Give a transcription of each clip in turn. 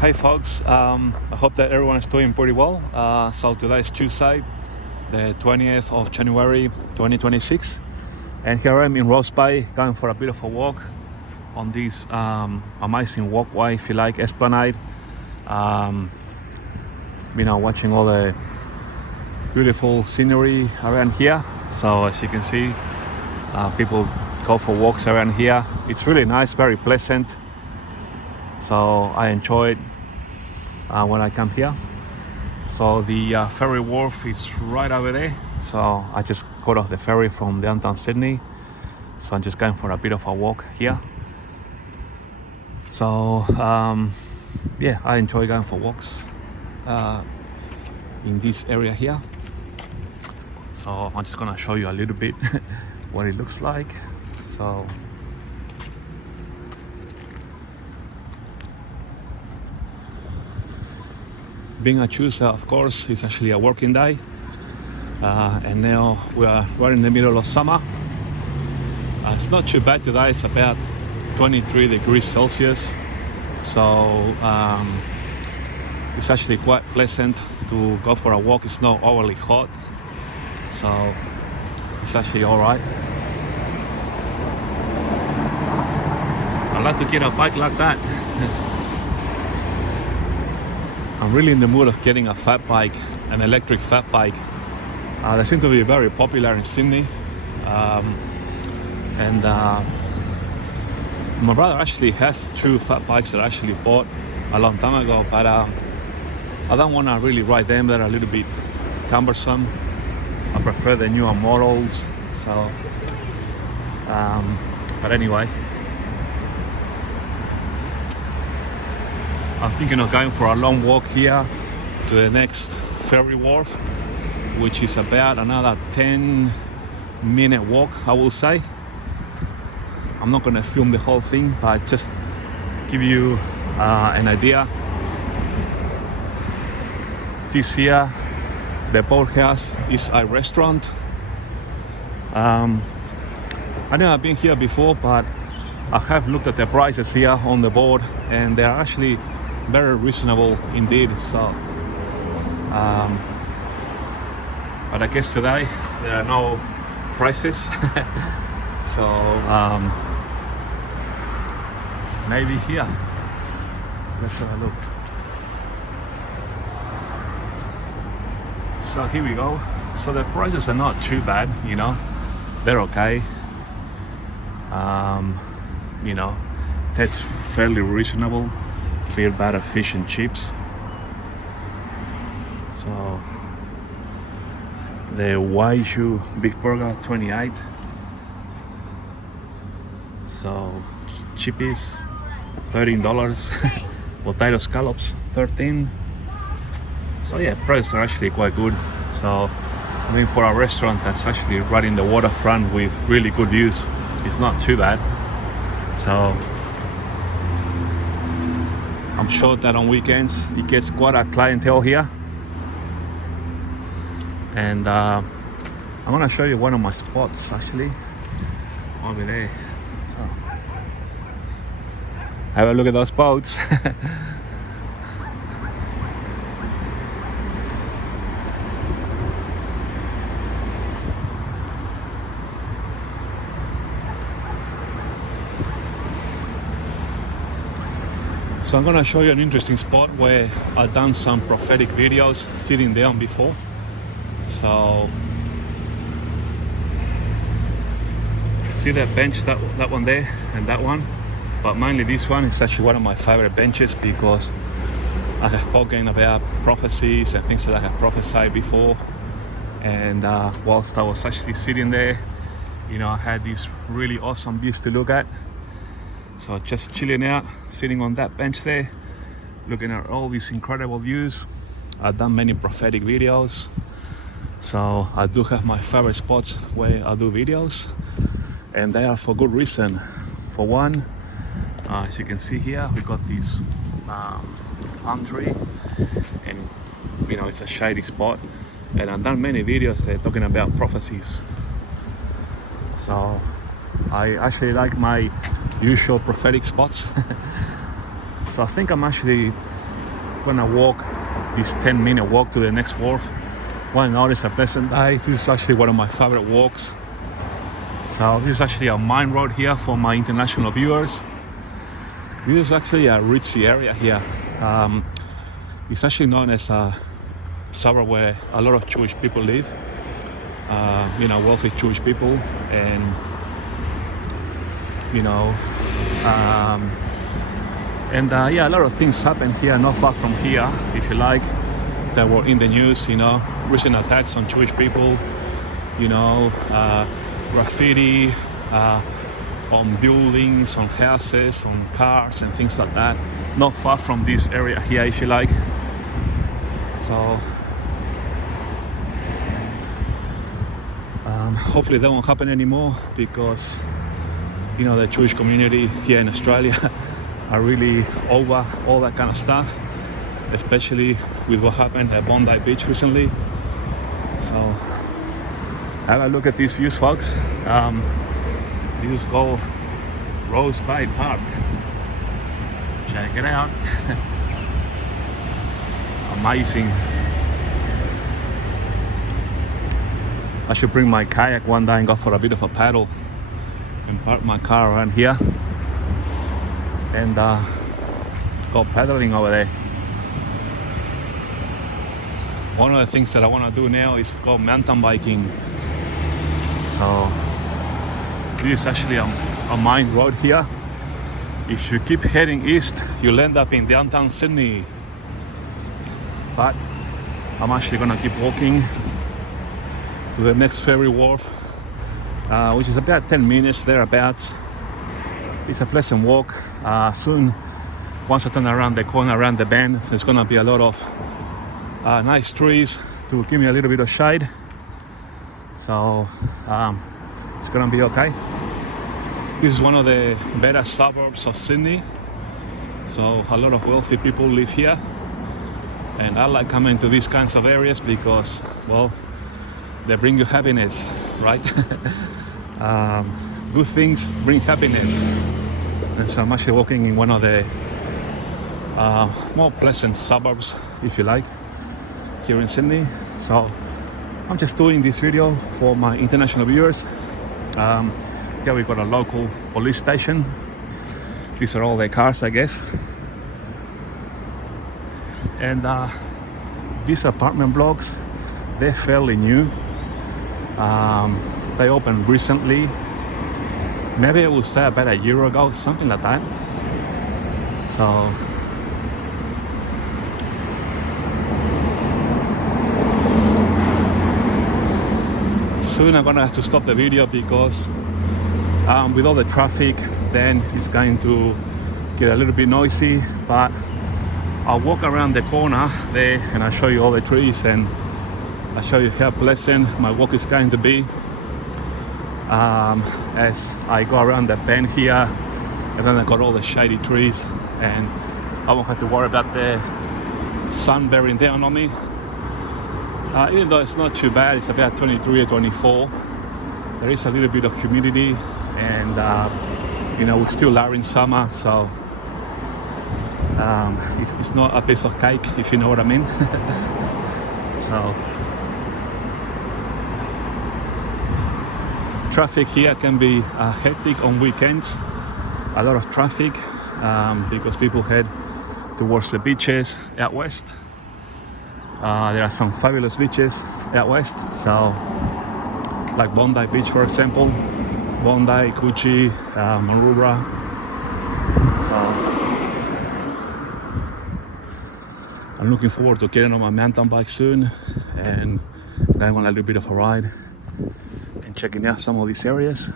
Hey folks, I hope that everyone is doing pretty well. So today is Tuesday, the 20th of January 2026, and here I am in Rose Bay going for a bit of a walk on this amazing walkway, if you like, Esplanade. Watching all the beautiful scenery around here. So as you can see, people go for walks around here. It's really nice, very pleasant. So I enjoy it when I come here. So the ferry wharf is right over there. So I just got off the ferry from downtown Sydney. So I'm just going for a bit of a walk here. So I enjoy going for walks in this area here. So I'm just gonna show you a little bit what it looks like. So being a Tuesday, of course, is actually a working day, and now we are right in the middle of summer. It's not too bad today. It's about 23 degrees Celsius, so it's actually quite pleasant to go for a walk. It's not overly hot, so it's actually all right. I like to get a bike like that. I'm really in the mood of getting a fat bike, an electric fat bike. They seem to be very popular in Sydney. And my brother actually has two fat bikes that I actually bought a long time ago, but I don't want to really ride them. They're a little bit cumbersome. I prefer the newer models. So, but anyway, I'm thinking of going for a long walk here to the next ferry wharf, which is about another 10-minute walk, I will say. I'm not going to film the whole thing, but just give you an idea. This here, the Boathouse, is a restaurant. I know I've been here before, but I have looked at the prices here on the board, and they are actually very reasonable indeed. So but I guess today there are no prices. So maybe here, let's have a look. So here we go. So the prices are not too bad, they're okay. That's fairly reasonable. Feel better fish and chips. So the Wagyu beef burger, 28. So chippies, $13. Potato scallops, 13. So yeah, prices are actually quite good. So I mean, for a restaurant that's actually right in the waterfront with really good views, it's not too bad. So I'm sure that on weekends it gets quite a clientele here. And I'm gonna show you one of my spots actually over there. So have a look at those boats. So I'm gonna show you an interesting spot where I've done some prophetic videos sitting down before. So see that bench, that one there and that one, but mainly this one is actually one of my favorite benches because I have spoken about prophecies and things that I have prophesied before. And whilst I was actually sitting there, I had these really awesome views to look at. So just chilling out, sitting on that bench there, looking at all these incredible views. I've done many prophetic videos, so I do have my favorite spots where I do videos, and they are for good reason. For one, as you can see here, we got this palm tree, and it's a shady spot, and I've done many videos there talking about prophecies. So I actually like my usual prophetic spots. So I think I'm actually gonna walk this 10-minute walk to the next wharf. Why not? It's a pleasant day. This is actually one of my favorite walks. So this is actually a mine road here for my international viewers. This is actually a ritzy area here. It's actually known as a suburb where a lot of Jewish people live. Wealthy Jewish people, and a lot of things happen here, not far from here, if you like, that were in the news. Recent attacks on Jewish people. Graffiti on buildings, on houses, on cars, and things like that. Not far from this area here, if you like. So hopefully that won't happen anymore, because the Jewish community here in Australia are really over all that kind of stuff, especially with what happened at Bondi Beach recently. So have a look at these views, folks. This is called Rose Bay Park. Check it out. Amazing. I should bring my kayak one day and go for a bit of a paddle and park my car around here and go paddling over there. One of the things that I want to do now is go mountain biking. So this is actually a mine road here. If you keep heading east, you'll end up in downtown Sydney. But I'm actually gonna keep walking to the next ferry wharf, which is about 10 minutes thereabouts. It's a pleasant walk. Soon, once I turn around the corner, around the bend, there's gonna be a lot of nice trees to give me a little bit of shade. So it's gonna be okay. This is one of the better suburbs of Sydney. So a lot of wealthy people live here. And I like coming to these kinds of areas because, well, they bring you happiness, right? Good things bring happiness. And so I'm actually walking in one of the more pleasant suburbs, if you like, here in Sydney. So I'm just doing this video for my international viewers. Here we've got a local police station. These are all their cars, I guess. And these apartment blocks, they're fairly new. They opened recently. Maybe I would say about a year ago, something like that. So soon I'm gonna have to stop the video because with all the traffic, then it's going to get a little bit noisy. But I'll walk around the corner there and I'll show you all the trees, and I'll show you how pleasant my walk is going to be as I go around the bend here. And then I got all the shady trees, and I won't have to worry about the sun bearing down on me. Even though it's not too bad, it's about 23 or 24. There is a little bit of humidity, and we're still are in summer, so it's not a piece of cake, if you know what I mean. So traffic here can be hectic on weekends. A lot of traffic because people head towards the beaches out west. There are some fabulous beaches out west, so like Bondi Beach, for example, Bondi, Coogee, Maroubra. So I'm looking forward to getting on my mountain bike soon and going on a little bit of a ride and checking out some of these areas.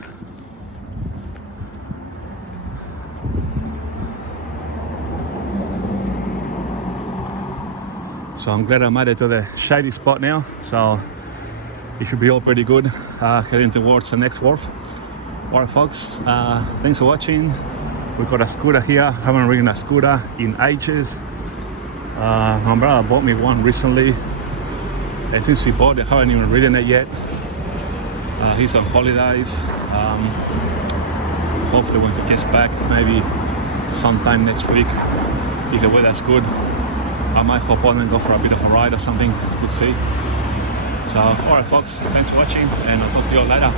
So I'm glad I made it to the shady spot now, so it should be all pretty good heading towards the next wharf. Alright folks, thanks for watching. We've got a scooter here. I haven't ridden a scooter in ages. My brother bought me one recently, and since he bought it, I haven't even ridden it yet. He's on holidays. Hopefully when he gets back, maybe sometime next week, if the weather's good, I might hop on and go for a bit of a ride or something. We'll see. So, alright folks, thanks for watching and I'll talk to you all later.